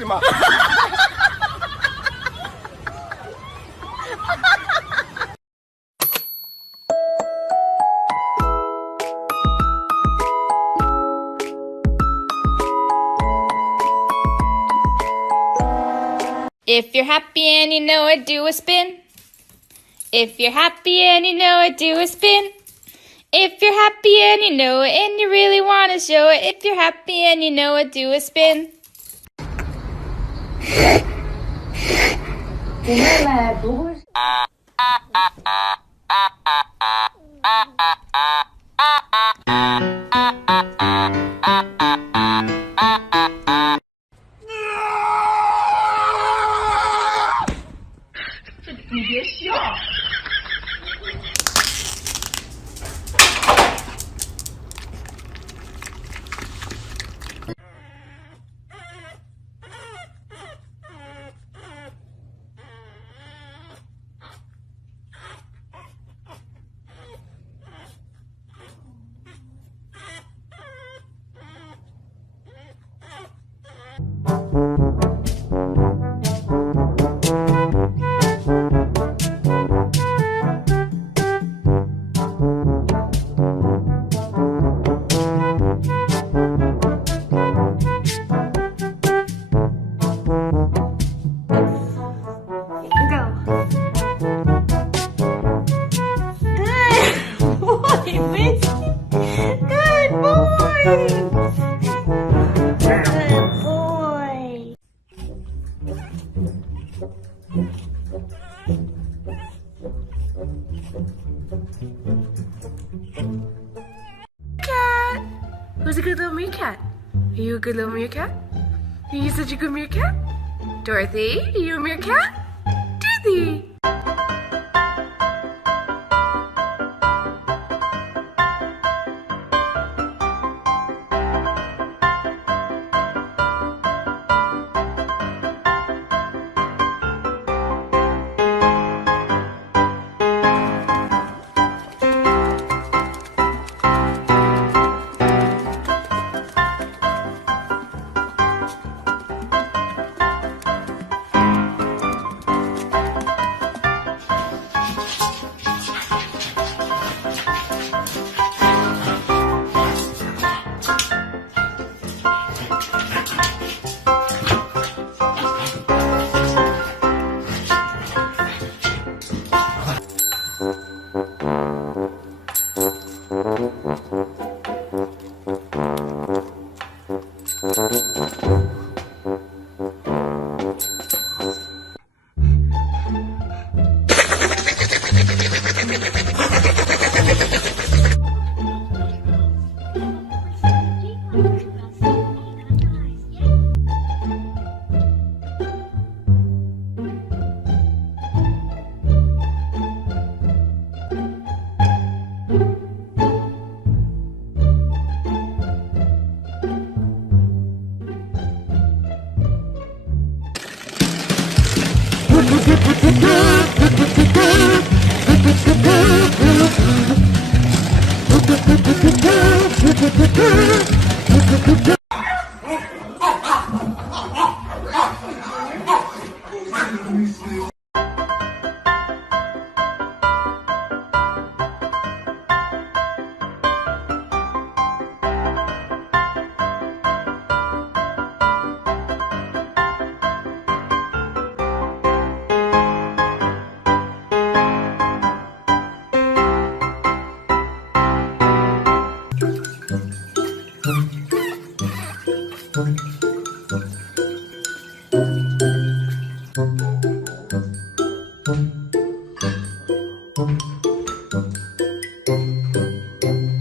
的妈！ If you're happy and you know it, do a spin. If you're happy and you know it, do a spin. If you're happy and you know it and you really want to show it, if you're happy and you know it, do a spin. 姐妹们，不会是。你别笑。 Who's a good little meerkat? Are you a good little meerkat? Are you such a good meerkat? Dorothy, are you a meerkat? Dorothy! Good.